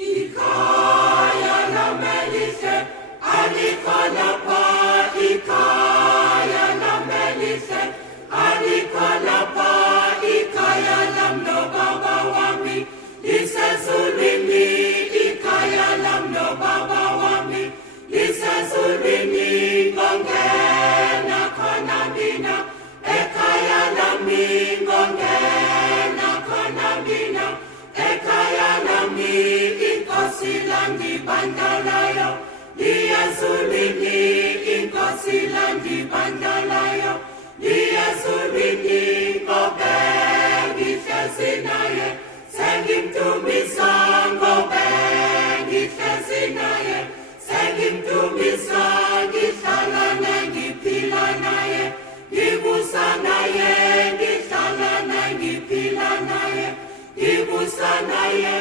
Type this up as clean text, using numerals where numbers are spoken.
Ikaya na Melise, alikalapa. Ikaya na Melise, alikalapa. Ikaya lamno baba wami, lise zulini. Ikaya lamno baba wami, lise zulini. Ngongena konambina, ekaya lami. Ngongena konambina, ekaya lami. Inkosi landi bandalayo, liyazulini. Inkosi landi bandalayo, liyazulini. Ngobe ngihlezi naye, sengimdumisa. Ngobe ngihlezi naye, sengimdumisa. Ngihlala naye, ngiphila naye, ngibusa naye. Ngihlala naye, ngiphila naye, ngibusa naye.